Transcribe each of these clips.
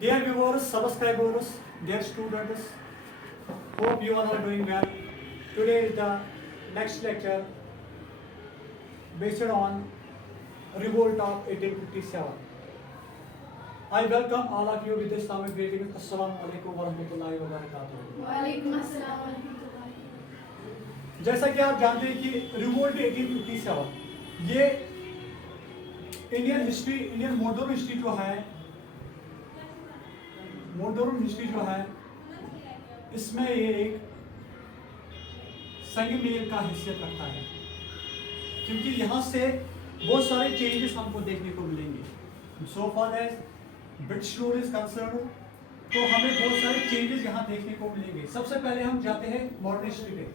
Dear viewers, subscribers, dear students, hope you all are doing well. Today is the next lecture based on revolt of 1857. I welcome all of you with Islamic greetings. Assalamu alaikum wa rahmatullahi wa barakatuh. वालेकुम अस्सलाम व रहमतुल्लाहि। जैसा कि आप जानते हैं कि रिवोल्ट 1857 ये इंडियन मॉडर्न हिस्ट्री जो है इसमें ये एक संगमेल का हैसियत रखता है, क्योंकि यहाँ से बहुत सारे चेंजेस हमको देखने को मिलेंगे। So far as British rule is concern, तो हमें बहुत सारे चेंजेस यहाँ देखने को मिलेंगे। सबसे पहले हम जाते हैं मॉडर्न हिस्ट्री पे।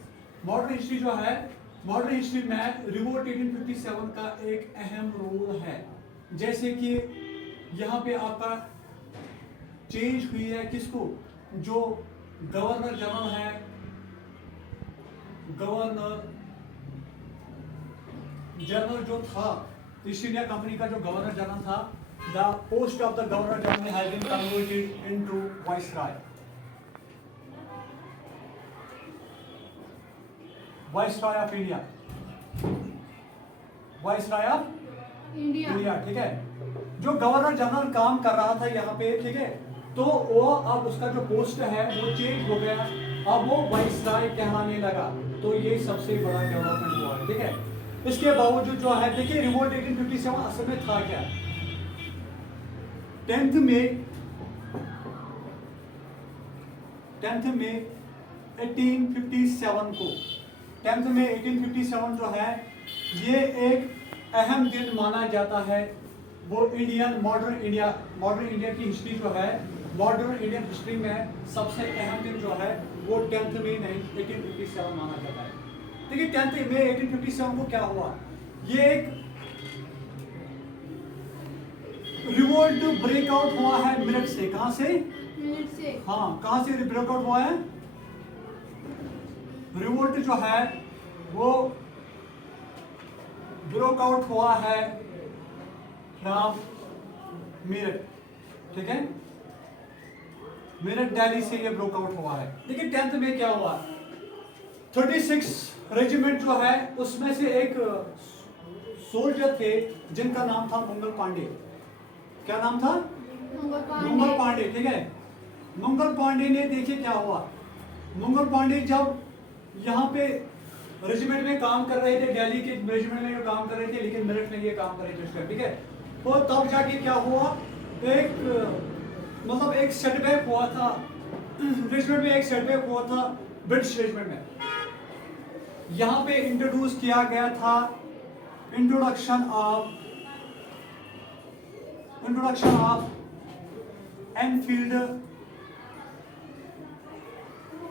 मॉडर्न हिस्ट्री जो है, मॉडर्न हिस्ट्री में रिवोल्ट 1857 का एक अहम रोल है। जैसे कि यहाँ पे आपका चेंज हुई है किसको, जो गवर्नर जनरल है, गवर्नर जनरल जो था ईस्ट इंडिया कंपनी का, जो गवर्नर जनरल था, the post of the governor general has been converted into viceroy of India, viceroy of India. ठीक है, जो गवर्नर जनरल काम कर रहा था यहाँ पे, ठीक है, तो वो अब उसका जो पोस्ट है वो चेंज हो गया, अब वो वाइसराय कहलाने लगा। तो ये सबसे बड़ा डेवलपमेंट हुआ है। ठीक है, इसके बावजूद जो है, देखिए रिवोल्ट 1857 असल में था क्या। 10th मई 1857 जो है ये एक अहम दिन माना जाता है। वो मॉडर्न इंडिया की हिस्ट्री जो है, मॉडर्न इंडियन हिस्ट्री में सबसे अहम दिन जो है वो 10th मई 1857 माना जाता है। देखिए 10th मई 1857 को क्या हुआ, ये एक रिवोल्ट ब्रेकआउट हुआ है मेरठ से। कहां से? मिनट से। हाँ, कहां से ब्रेकआउट हुआ है? रिवोल्ट जो है वो ब्रेकआउट हुआ है फ्रॉम मेरठ। ठीक है, मेरठ दिल्ली से ये ब्रेकआउट हुआ है। देखिए 10th में क्या हुआ, 36 रेजिमेंट जो है उसमें से एक सोल्जर थे जिनका नाम था मंगल पांडे। क्या नाम था? मंगल पांडे। ठीक है, मंगल पांडे ने, देखिए क्या हुआ, मंगल पांडे जब यहाँ पे रेजिमेंट में काम कर रहे थे, दिल्ली के रेजिमेंट में काम कर रहे थे, लेकिन मेरठ में ये काम कर रहे थे उसका। ठीक है, तो तब जाके क्या हुआ, एक सेटबैक हुआ था रेजिमेंट में, एक सेटबैक हुआ था ब्रिटिश रेजिमेंट में। यहाँ पे इंट्रोड्यूस किया गया था introduction of Enfield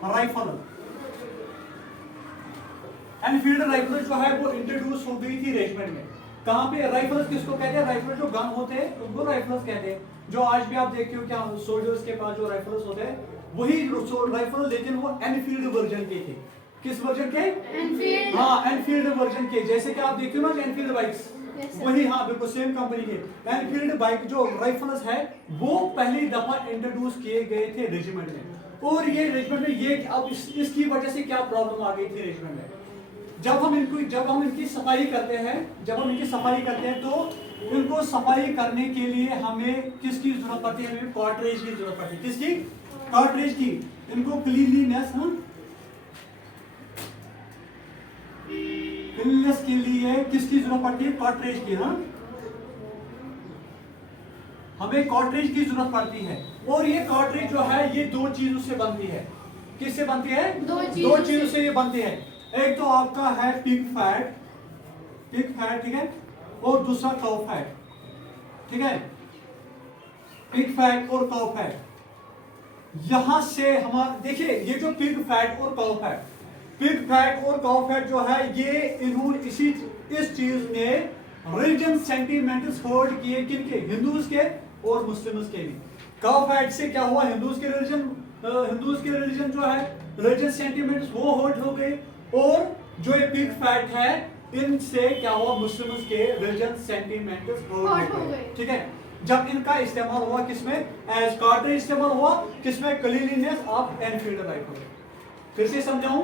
rifle. Enfield rifle जो है वो इंट्रोड्यूस हो गई थी रेजिमेंट में। कहां पे? राइफल्स किसको कहते हैं? राइफल जो गन होते हैं उनको राइफल्स कहते हैं। जो आज भी आप देखते हो क्या सोल्जर्स के पास जो राइफल्स होते हैं वही राइफल, लेकिन वो एनफील्ड वर्जन के थे। किस वर्जन के? एनफील्ड। हाँ, एनफील्ड वर्जन के। जैसे कि आप देखते हो ना एनफील्ड बाइक्स, वही, हाँ बिल्कुल सेम कंपनी के एनफील्ड बाइक जो राइफल्स है वो पहली दफा इंट्रोड्यूस किए गए थे रेजिमेंट में। और ये रेजिमेंट में ये अब इसकी वजह से क्या प्रॉब्लम आ गई थी रेजिमेंट में, जब हम इनकी सफाई करते हैं तो इनको सफाई करने के लिए हमें किसकी जरूरत पड़ती है? हमें कार्ट्रिज की जरूरत पड़ती है। किसकी? कार्ट्रिज की। इनको क्लीनलीनेस के लिए किसकी जरूरत पड़ती है? कार्ट्रिज की। हाँ, हमें कार्ट्रिज की जरूरत पड़ती है। और ये कार्ट्रिज जो है ये दो चीजों से बनती है। किससे बनती है? दो चीजों से ये बनती है। एक तो आपका है पिग फैट, ठीक है, और दूसरा काउ फैट। ठीक है, पिग फैट और काउ फैट। यहां से हमारा देखिए, ये जो पिग फैट और काउ फैट जो है ये इन्होंने इस चीज ने रिलीजन सेंटिमेंट्स होल्ड किए। किनके? हिंदूज के और मुस्लिम्स के भी। काउ फैट से क्या हुआ, हिंदूज के रिलीजन जो है रिलीजन सेंटिमेंट्स वो होल्ड हो गए, और जो ये पिग फैट है इनसे क्या हुआ, मुस्लिम्स के रिलीजन सेंटिमेंट्स होल्ड हो गए। ठीक है, जब इनका इस्तेमाल हुआ किसमें, एज कार्ट्रिज इस्तेमाल हुआ किसमें, क्लीनलीनेस ऑफ एनफील्ड राइफल। फिर से समझाऊं,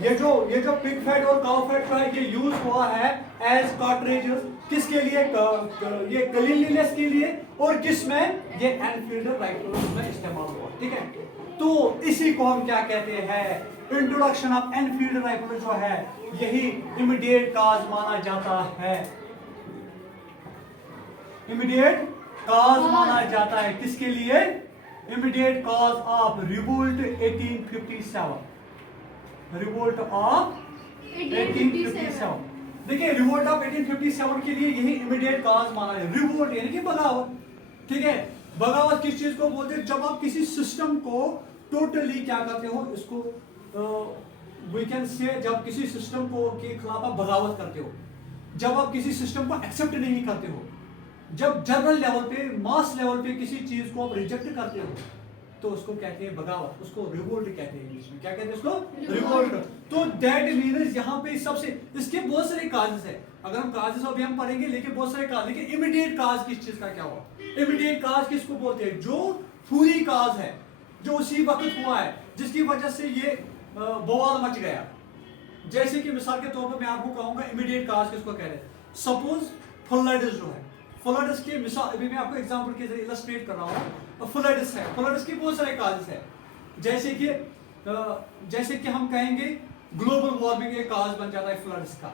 ये जो पिग फैट और काउ फैट जो है ये यूज हुआ है एज कार्ट्रिजेस किसके लिए, ये क्लीनलीनेस के लिए, और किसमें, ये एनफील्ड राइफल में इस्तेमाल हुआ। ठीक है, तो इसी को हम क्या कहते हैं, इंट्रोडक्शन ऑफ एनफील्ड राइफल जो है यही इमीडिएट काज माना जाता है, इमीडिएट काज माना जाता है किसके लिए, immediate cause of revolt 1857, revolt of 1857। देखिए रिवोल्ट ऑफ 1857 के लिए यही इमीडिएट कॉज माना है, रिवोल्ट यानी कि बगावत। ठीक है, बगावत किस चीज को बोलते हैं, जब आप किसी सिस्टम को टोटली क्या करते हो, इसको वी कैन से, जब किसी सिस्टम को के खिलाफ आप बगावत करते हो, जब आप किसी सिस्टम को एक्सेप्ट नहीं करते हो, जब जनरल लेवल पे, मास लेवल पे किसी चीज को आप रिजेक्ट करते हो, तो उसको कहते हैं बगावत, उसको रिवोल्ट कहते हैं इंग्लिश में। क्या कहते हैं उसको, रिवोल्ट। तो दैट मीन्स यहाँ पे सबसे, इसके बहुत सारे काजेस है, अगर हम काजेस अभी हम पढ़ेंगे, लेकिन बहुत सारे काज, लेकिन इमीडिएट काज किस चीज का क्या हुआ, इमीडिएट काज किसको बोलते हैं, जो पूरी काज है, जो उसी वक्त हुआ है, जिसकी वजह से ये बवाल मच गया। जैसे कि मिसाल के तौर पर मैं आपको कहूंगा इमीडिएट काज किसको कह रहे हैं, सपोज फ्लड्स जो है, फ्लड्स के मिसाल, अभी मैं आपको एग्जांपल के जरिए इलस्ट्रेट कर रहा हूँ, फ्लड्स है, फ्लड्स के बहुत सारे काजेस है, जैसे कि हम कहेंगे ग्लोबल वार्मिंग एक काज बन जाता है फ्लड्स का,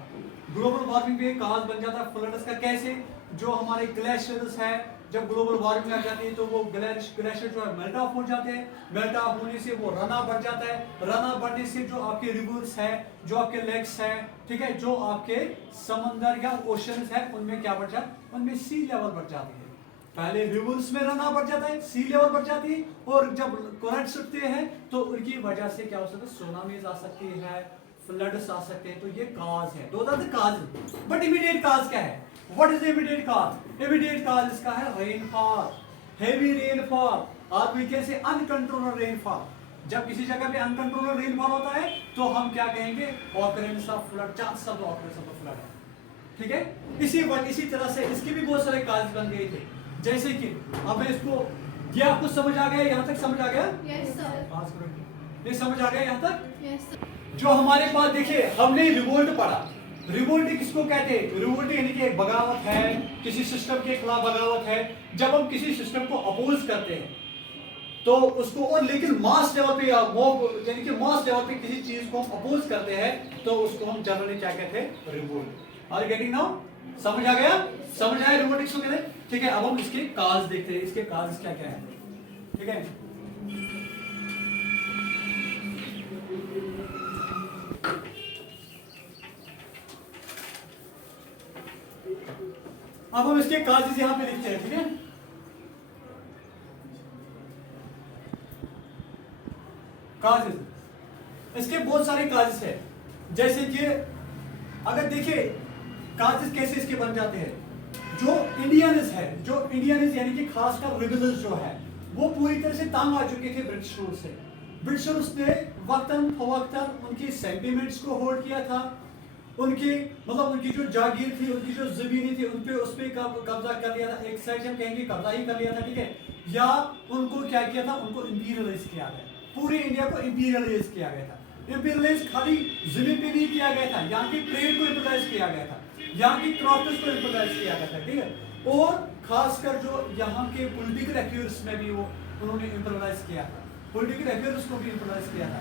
ग्लोबल वार्मिंग भी एक काज बन जाता है फ्लड्स का। कैसे, जो हमारे ग्लेशियर्स है, जब ग्लोबल वार्मिंग आ जाती है तो वो ग्लेशियर जो है मेल्ट ऑफ हो जाते हैं, मेल्ट ऑफ होने से वो रन ऑफ बढ़ जाता है, रन ऑफ बढ़ने से जो आपके रिवर्स है, जो आपके लेक्स है, ठीक है, जो आपके समंदर या ओशंस है, उनमें क्या बढ़ जाता है, उनमें सी लेवल बढ़ जाती है। पहले रिवर्स में रन ऑफ बढ़ जाता है, सी लेवल बढ़ जाती है, और जब करंट्स उठते हैं तो उनकी वजह से क्या हो सकता है, सुनामीज आ सकती है, फ्लड्स आ सकते हैं। तो ये काज है, दो the cause. But immediate cause क्या है, what is immediate cause, immediate cause इसका है रेनफॉल, हेवी रेनफॉल, और we can say uncontrolled rainfall. जब किसी जगह पे अनकंट्रोल्ड रेनफॉल होता है तो हम क्या कहेंगे, occurrence of flood, chance of occurrence of flood है। ठीक है, इसी तरह से इसके भी बहुत सारे काज बन गए थे, जैसे कि अब मैं इसको, ये आपको समझ आ गया, यहाँ तक समझ आ गया, यस सर, ये समझ आ गया यहाँ तक। Yes sir. जो हमारे पास देखिए, हमने रिवोल्ट पढ़ा, रिवोल्ट किसको कहते हैं, रिवोल्ट यानी कि एक बगावत है, किसी सिस्टम के खिलाफ बगावत है। जब हम किसी सिस्टम को अपोज करते हैं तो उसको, और लेकिन मास लेवल पे या मॉब यानी कि मास लेवल पे किसी चीज को हम अपोज करते हैं तो उसको हम जनरली क्या कहते हैं, revolt. Are you getting now, समझ आ गया, समझ आया रिवोल्ट किसको कहते हैं। ठीक है, अब हम इसके काज देखते हैं, इसके काज क्या क्या है। ठीक है, अब हम इसके काजेस यहां पे लिखते हैं। ठीक है, काजेस, इसके बहुत सारे काजेस है, जैसे कि अगर देखिए काजेस कैसे इसके बन जाते हैं। जो इंडियंस है, जो इंडियंस यानी कि खासकर रिबेल्स जो है, वो पूरी तरह से तंग आ चुके थे ब्रिटिश रूल से। ब्रिटिश रूल्स ने वक्तन फवक्तन उनकी सेंटिमेंट्स को होल्ड किया था, उनकी मतलब उनकी जो जागीर थी, उनकी जो जमीनी थी, उन पे उस पे कब्जा कर लिया था। एक साइड से हम कहेंगे कब्जा ही कर लिया था। ठीक है, या उनको क्या किया था, उनको इंपीरियलाइज किया गया, पूरे इंडिया को इंपीरियलाइज किया गया था। इंपीरियलाइज खाली जमीन पे नहीं किया गया था, यहाँ की ट्रेड को इंपीरियलाइज किया गया था, यहाँ की क्रॉप्स को इंपीरियलाइज किया गया था। ठीक है, और खासकर जो यहाँ के पॉलिटिकल अफेयर्स में भी वो उन्होंने इंपीरियलाइज किया था, पॉलिटिकल अफेयर्स को भी इंपीरियलाइज किया था।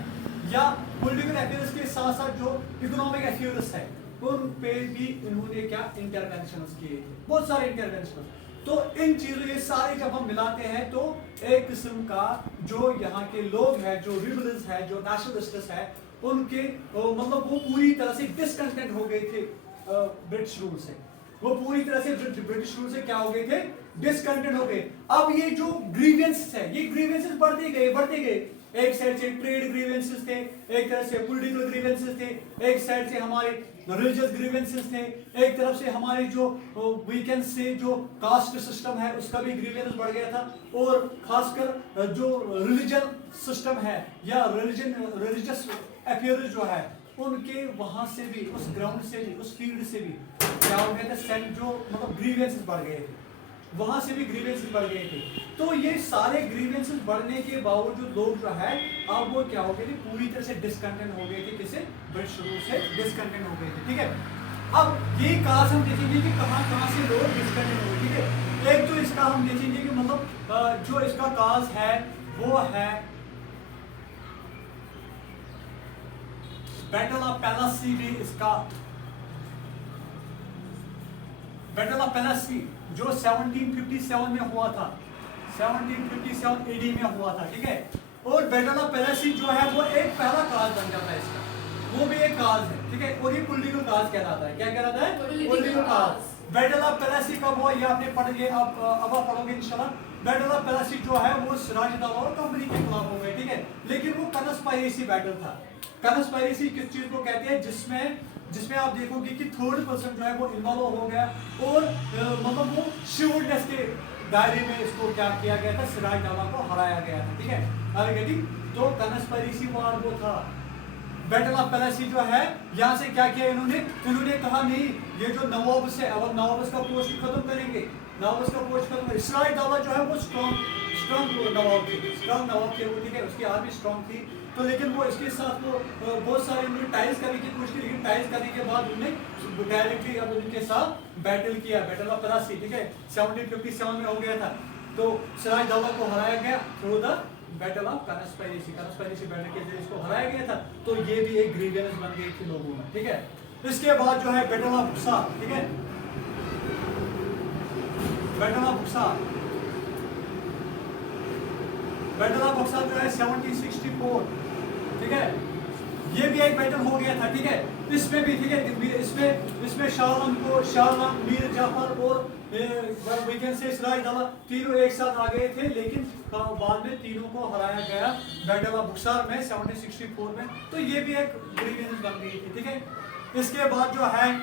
या पॉलिटिकल अफेयर्स के साथ साथ जो इकोनॉमिक अफेयर्स है उन पे भी इन्होंने क्या इंटरवेंशंस किए, बहुत सारे इंटरवेंशंस। तो इन चीजों ये सारे जब हम मिलाते हैं तो एक किस्म का जो यहाँ के लोग हैं, जो रिबेल्स है, जो नेशनलिस्ट्स है, उनके मतलब वो पूरी तरह से डिसकंटेंट हो गए थे ब्रिटिश रूल से। वो पूरी तरह से ब्रिटिश रूल से क्या हो गए थे, डिसकंटेंट हो गए। अब ये जो ग्रीवेंसेस है, ये ग्रीवेंसेस बढ़ते गए। एक साइड से ट्रेड ग्रीवेंसेस थे, एक तरफ से पॉलिटिकल ग्रीवेंसेस थे, एक साइड से हमारे रिलीजियस ग्रीवेंसेस थे, एक तरफ से हमारे जो वीकेंड से जो कास्ट सिस्टम है उसका भी ग्रीवेंस बढ़ गया था, और खासकर जो रिलीजन सिस्टम है या रिलीजियस अफेयर्स जो है उनके वहां से भी, उस ग्राउंड से भी, उस फील्ड से भी क्या हो गया था, जो मतलब ग्रीवेंसेस बढ़ गए थे। वहां से भी ग्रीवेंसेस बढ़ गए थे। तो ये सारे ग्रीवेंसेस बढ़ने के बावजूद लोग जो है अब वो क्या हो गए थे, पूरी तरह से डिसकंटेंट हो गए थे। किसे? ब्रिटिश रूल से डिसकंटेंट हो गए थे। ठीक है, अब ये काज हम देखेंगे कि कहां कहां से लोग डिसकंटेंट हो गए। ठीक है, एक तो इसका हम देखेंगे कि मतलब जो इसका काज है वो है बैटल ऑफ पैलेसी में। इसका बैटल ऑफ पैलेसी जो 1757 में हुआ था, 1757 एडी में हुआ था। ठीक है, और बैटल ऑफ पैलेसी जो है वो एक पहला काज बन जाता है इसका, वो भी एक काज है। ठीक है, और ये पॉलिटिकल काज कहलाता है। क्या कहलाता है? Political cause. बैटल ऑफ पैलेसी कब हुआ ये आपने पढ़ लिया, अब आप पढ़ोगे इंशाल्लाह। बैटल ऑफ पैलेसी जो है वो सिराजुद्दौला और कंपनी के खिलाफ हो गए। ठीक है, लेकिन वो कन्स्पायरेसी बैटल था। कन्स्पायरेसी किस चीज को कहते हैं? जिसमें आप देखोगे कि थर्ड पर्सन जो है वो इन्वॉल्व हो गया और मतलब वो शिवनेस के दायरे में इसको क्या किया गया था, सिराजुद्दौला को हराया गया था। ठीक है, आगे तो कन्स्पायरेसी वार वो था। बैटल ऑफ पैलेसी जो है यहाँ से क्या किया इन्होंने कहा नहीं, ये जो नवाब से अब नवाब का पोस्ट खत्म करेंगे, नवाब का पोस्ट खत्म करेंगे। सिराजुद्दौला जो है वो स्ट्रॉन्ग नवाब थे वो। ठीक है, उसकी आर्मी स्ट्रॉन्ग थी। तो लेकिन वो इसके साथ वो बहुत सारे उन्होंने टाइल्स करने की कोशिश की, लेकिन टाइल्स करने के बाद उन्होंने डायरेक्टली अब उनके साथ बैटल किया, बैटल ऑफ पैलेसी। ठीक है, 1757 में हो गया था। तो सिराजुद्दौला को हराया गया through the battle of conspiracy battle के जरिए इसको हराया गया था। तो ये भी एक ग्रीवेंस बन गई थी लोगों में। ठीक है, इसके बाद जो है बैटल ऑफ बुक्सार। ठीक है, बैटल ऑफ बुक्सार जो है 1764। ठीक है, ये भी एक बैटल हो गया था। ठीक है, इसमें भी ठीक है, इसमें शाह मीर जाफर और सिराजुद्दौला तीनों एक साथ आ गए थे, लेकिन बाद में तीनों को हराया गया बैटल ऑफ बुक्सार में 1764 में। तो ये भी एक ग्रीवेंस बन गई थी। ठीक है, इसके बाद जो है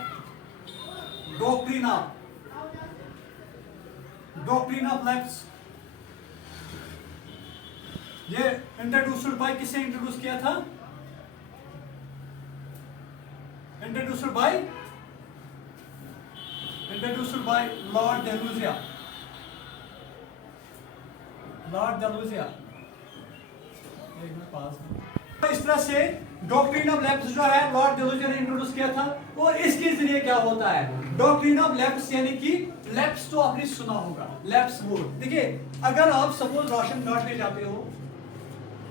डॉक्ट्रिन ऑफ लैप्स, ये इंट्रोड्यूस्ड बाय किसे इंट्रोड्यूस किया था? Introduced by lord Dalhousie. तो इस तरह से डॉक्ट्रिन ऑफ लैप्स जो है लॉर्ड डेलुजिया ने इंट्रोड्यूस किया था। और इसके जरिए क्या होता है, डॉक्ट्रिन ऑफ लैप्स यानी कि लैप्स तो आपने सुना होगा, लैप्स वर्ड। देखिए, अगर आप सपोज राशन कार्ड में जाते हो,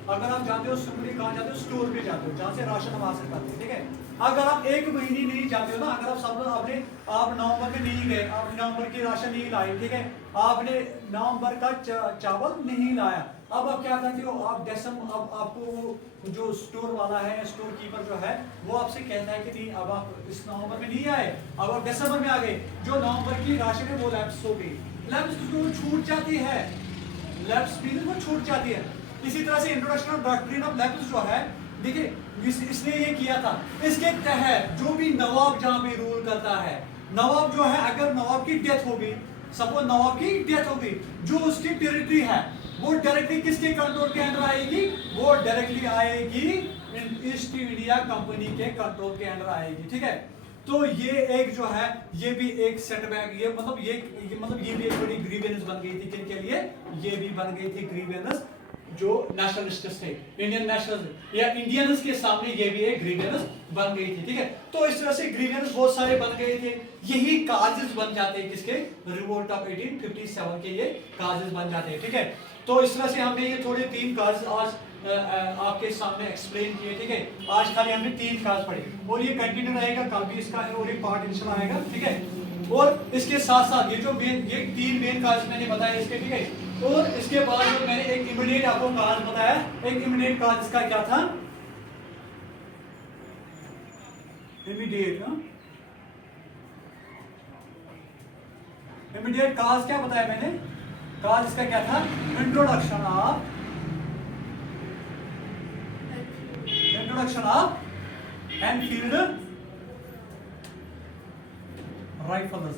अगर आप जाते हो सिंपली कहाँ जाते हो, स्टोर पे जाते हो जहाँ से राशन हम हासिल करते हैं। ठीक है, अगर आप एक महीने नहीं जाते हो ना, अगर आप आप नवंबर में नहीं गए, आप नवंबर की राशन नहीं लाए। ठीक है, आपने नवंबर का चावल नहीं लाया, अब आप क्या करते हो, आप दिसंबर, अब आपको जो स्टोर वाला है, स्टोर कीपर जो है वो आपसे कहता है कि नहीं, अब आप इस नवंबर में नहीं आए, अब आप दिसंबर में आ गए, जो नवंबर की राशन है वो लैप्स हो गई, लैप्स तो छूट जाती है, लैप्स पीरियड वो छूट जाती है। इसी तरह से introduction of doctrine of lapse जो है, देखिए इसने ये किया था, इसके तहत जो भी नवाब जहां पे रूल करता है, नवाब जो है अगर नवाब की डेथ हो गई, सपोज नवाब की डेथ हो गई, जो उसकी टेरिटरी है वो डायरेक्टली किसके कंट्रोल के अंदर आएगी, वो डायरेक्टली आएगी ईस्ट इंडिया कंपनी के कंट्रोल के अंदर आएगी। ठीक है, तो ये एक जो है ये भी एक सेटबैक, ये भी एक बड़ी ग्रीवेंस बन गई थी। किनके लिए? ये भी बन गई थी ग्रीवेंस जो नेशनलिस्ट थे, इंडियन नेशनल या इंडियंस के सामने ये भी एक ग्रीवेंस बन गई थी। ठीक है, तो इस तरह से ग्रीवेंस बहुत सारे बन गए थे। यही काजेस बन जाते हैं किसके? रिवोल्ट ऑफ 1857 के ये काजेस बन जाते हैं। ठीक है, तो इस तरह से हमने ये थोड़े 3 काज आज आपके सामने एक्सप्लेन किए। ठीक है, आज खाली हमने 3 काज पढ़े और ये कंटिन्यू रहेगा, कल भी इसका और एक पार्ट इंशाल्लाह आएगा। ठीक है, और इसके साथ साथ ये जो ये 3 मेन काज मैंने बताया इसके। ठीक है, और इसके बाद जो मैंने एक इमीडिएट आपको काज बताया, एक इमीडिएट काज इसका क्या था? इमीडिएट काज क्या बताया मैंने? काज इसका क्या था? Introduction of Enfield rifles.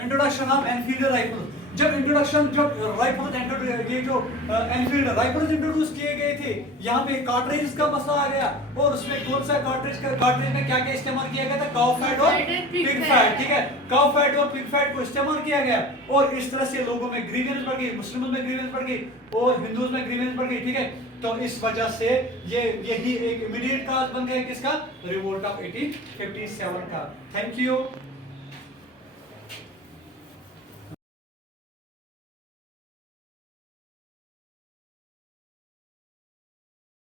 Introduction of Enfield rifle, जब इंट्रोडक्शन, जब राइफल्स ये जो एनफील्ड राइफल्स इंट्रोड्यूस किए गए थे, यहाँ पे कार्ट्रिज का मसला आ गया, और उसमें कौन सा कार्ट्रिज में क्या क्या इस्तेमाल किया गया था, काउ फैट और पिग फैट, ठीक है, काउ फैट और पिग फैट को इस्तेमाल किया गया, और इस तरह से लोगों में ग्रीवेंस बढ़ गई, मुस्लिमों में ग्रीवेंस बढ़ गई और हिंदुओं में ग्रीवेंस बढ़ गई, ठीक है। तो इस वजह से यही एक इमीडिएट काज बन गया किसका, रिवोल्ट ऑफ 1857 का। Thank you.